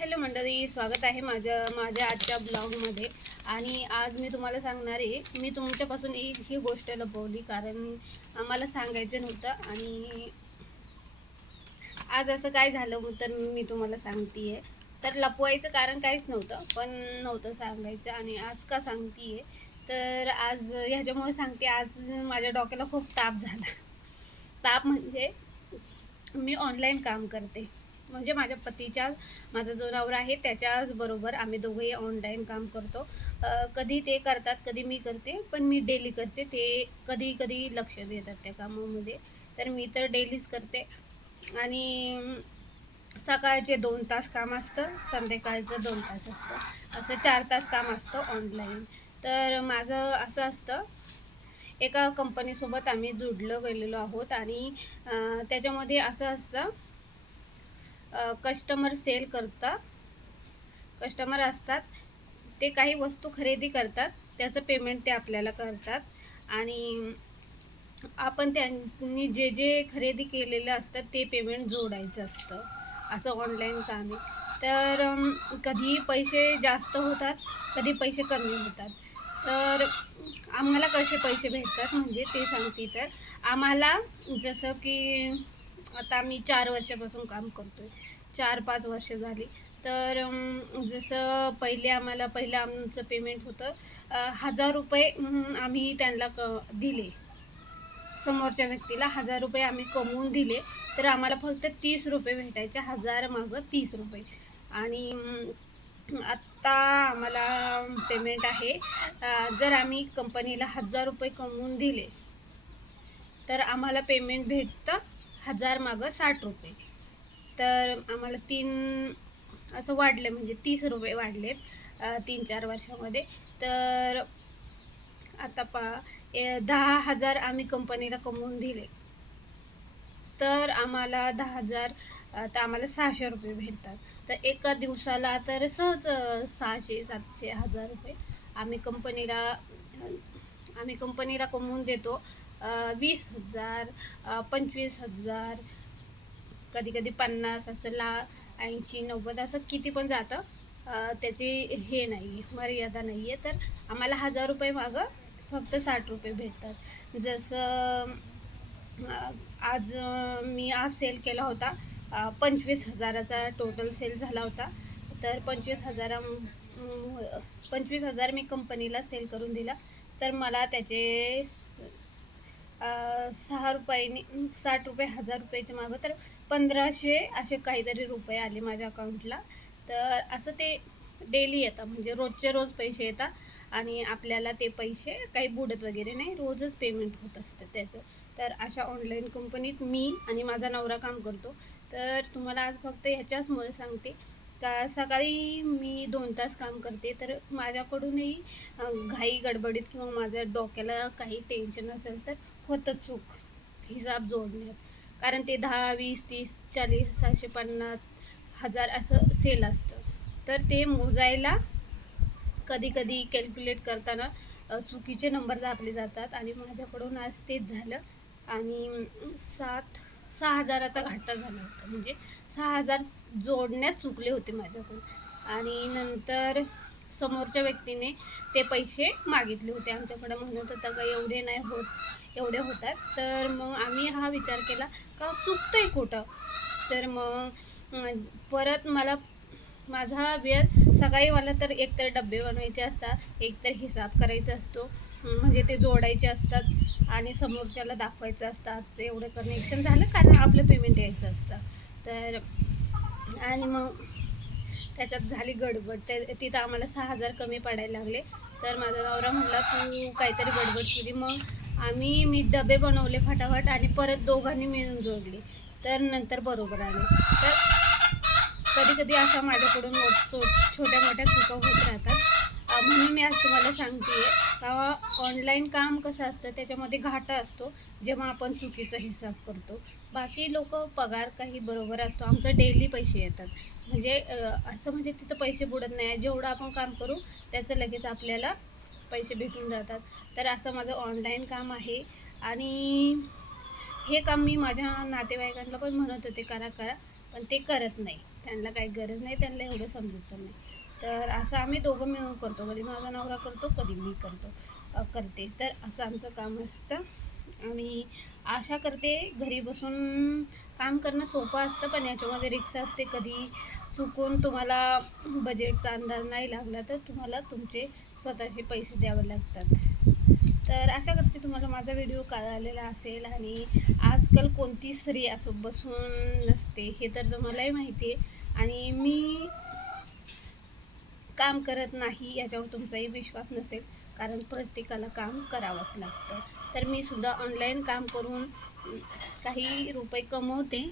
Hello मंडळी स्वागत आहे माझ्या माझ्या आजच्या ब्लॉगमध्ये. आणि आज मी तुम्हाला सांगणार आहे मी तुमच्यापासून एक ही गोष्ट लपवली कारण मला सांगायचं नव्हतं आणि आज असं काय झालं तर मी तुम्हाला सांगते आहे तर लपवायचं कारण काहीच नव्हतं पण नव्हतं सांगायचं आणि आज का सांगते आहे तर आज ह्याच्यामुळे सांगते आज माझ्या डोक्याला खूप ताप झाला. ताप म्हणजे मी ऑनलाईन काम करते. म्हणजे माझ्या पतीच्या माझा जो नवरा आहे त्याच्याचबरोबर आम्ही दोघंही ऑनलाईन काम करतो. कधी ते करतात कधी मी करते पण मी डेली करते. ते कधी कधी लक्ष देतात त्या कामामध्ये. तर मी तर डेलीच करते. आणि सकाळचे दोन तास काम असतं संध्याकाळचं दोन तास असतं. असं चार तास काम असतं ऑनलाईन तर माझं असं असतं एका कंपनीसोबत आम्ही जुडलं गेलेलो आहोत. आणि त्याच्यामध्ये असं असतं कस्टमर सेल करता कस्टमर असतात ते काही वस्तू खरेदी करतात त्याचं पेमेंट ते आपल्याला करतात. आणि आपण त्यांनी जे जे खरेदी केलेलं असतं ते पेमेंट जोडायचं असतं. असं ऑनलाईन काम आहे. तर कधी पैसे जास्त होतात कधी पैसे कमी होतात. तर आम्हाला कसे पैसे भेटतात म्हणजे ते सांगते तर. आम्हाला जसं की आता मी चार वर्षापासून काम करतोय. चार पाच वर्ष झाली. तर जसं पहिले आम्हाला पहिलं आमचं पेमेंट होतं हजार रुपये आम्ही त्यांना क दिले. समोरच्या व्यक्तीला हजार रुपये आम्ही कमवून दिले. तर आम्हाला फक्त तीस रुपये भेटायचे हजार मागं तीस रुपये. आणि आत्ता आम्हाला पेमेंट आहे. जर आम्ही कंपनीला हजार रुपये कमवून दिले तर आम्हाला पेमेंट भेटतं. हजार मागं साठ रुपये. तर आम्हाला तीन असं वाढलं म्हणजे तीस रुपये वाढलेत तीन चार वर्षामध्ये. तर आता पा ए, दहा हजार आम्ही कंपनीला कमवून दिले. तर आम्हाला दहा हजार तर आम्हाला सहाशे रुपये भेटतात. तर एका दिवसाला तर सहज सहाशे सातशे हजार रुपये आम्ही कंपनीला आम्ही कंपनीला कमवून देतो. वीस हजार पंचवीस हजार कधी कधी पन्नास असं ला ऐंशी नव्वद असं किती पण जातं. त्याची हे नाही आहे मर्यादा नाही आहे तर आम्हाला हजार रुपये मागं फक्त साठ रुपये भेटतात. जसं आज मी आज सेल केला होता पंचवीस हजाराचा टोटल सेल झाला होता. तर पंचवीस हजारा पंचवीस हजार मी कंपनीला सेल करून दिला. तर मला त्याचे सहा रुपयाने साठ रुपये हजार रुपयाच्या मागं. तर पंधराशे असे काहीतरी रुपये आले माझ्या अकाउंटला तर असं ते डेली येतं. म्हणजे रोजचे रोज पैसे येतात आणि आपल्याला ते पैसे काही बुडत वगैरे नाही. रोजच पेमेंट होत असतं त्याचं. तर अशा ऑनलाईन कंपनीत मी आणि माझा नवरा काम करतो. तर तुम्हाला आज फक्त ह्याच्याचमुळे सांगते. का सकाळी मी दोन तास काम करते. तर माझ्याकडूनही घाई गडबडीत किंवा माझ्या डोक्याला काही टेन्शन असेल तर होतं चूक. हिसाब जोडण्यात. कारण ते दहा वीस तीस चाळीस सहाशे पन्नास हजार असं सेल असतं. तर ते मोजायला कधी कधी कॅल्क्युलेट करताना चुकीचे नंबर दाबले जातात आणि माझ्याकडून आज तेच झालं. आणि सात सहा हजाराचा घाटा झाला होता. म्हणजे सहा हजार जोडण्यात चुकले होते माझ्याकडून. आणि नंतर समोरच्या व्यक्तीने ते पैसे मागितले होते. आमच्याकडं म्हणत होता का एवढे नाही होत एवढे होतात. तर मग आम्ही हा विचार केला का चुकतंय कुठं तर मग परत मला माझा वेळ सकाळी मला तर एकतर डबे बनवायचे असतात एकतर हिसाब करायचा असतो. म्हणजे ते जोडायचे असतात आणि समोरच्याला दाखवायचं असतं. आजचं एवढं कनेक्शन झालं कारण आपलं पेमेंट यायचं असतं. तर आणि मग त्याच्यात झाली गडबड. ते तिथं आम्हाला सहा हजार कमी पडायला लागले. तर माझा नवरा म्हटला तू काहीतरी गडबड केली. मग आम्ही मी डबे बनवले फटाफट आणि परत दोघांनी मिळून जोडले. तर नंतर बरोबर आले. तर कधी कधी अशा माझ्याकडून मो- छोट्या मोठ्या चुका होत राहतात. म्हणून मी आज तुम्हाला सांगते का ऑनलाईन काम कसं असतं त्याच्यामध्ये घाटा असतो जेव्हा आपण चुकीचा हिसाब करतो. बाकी लोक पगार काही बरोबर असतो आमचं डेली पैसे येतात. म्हणजे असं म्हणजे तिथं पैसे बुडत नाही. जेवढं आपण काम करू त्याचं लगेच आपल्याला पैसे भेटून जातात. तर असं माझं ऑनलाईन काम आहे. आणि हे काम मी माझ्या नातेवाईकांना पण म्हणत होते करा करा. पण ते करत नाही. त्यांना काही गरज नाही त्यांना एवढं समजत पण नाही. तर असं आम्ही दोघं मिळून करतो. कधी माझा नवरा करतो कधी मी करतो करते. तर असं आमचं काम असतं. आणि आशा करते घरी बसून काम करणं सोपं असतं पण याच्यामध्ये रिक्स असते कधी चुकून तुम्हाला बजेटचा अंदाज नाही लागला तर तुम्हाला तुमचे स्वतःचे पैसे द्यावे लागतात. तर अशा करते तुम्हाला माझा व्हिडिओ आलेला असेल. आणि आजकाल कोणती स्त्री असो बसून नसते हे तर तुम्हालाही माहिती आहे. आणि मी काम करत नाही याच्यावर तुमचाही विश्वास नसेल. कारण प्रत्येकाला काम करावंच लागतं. तर मी सुद्धा ऑनलाईन काम करून काही रुपये कमवते.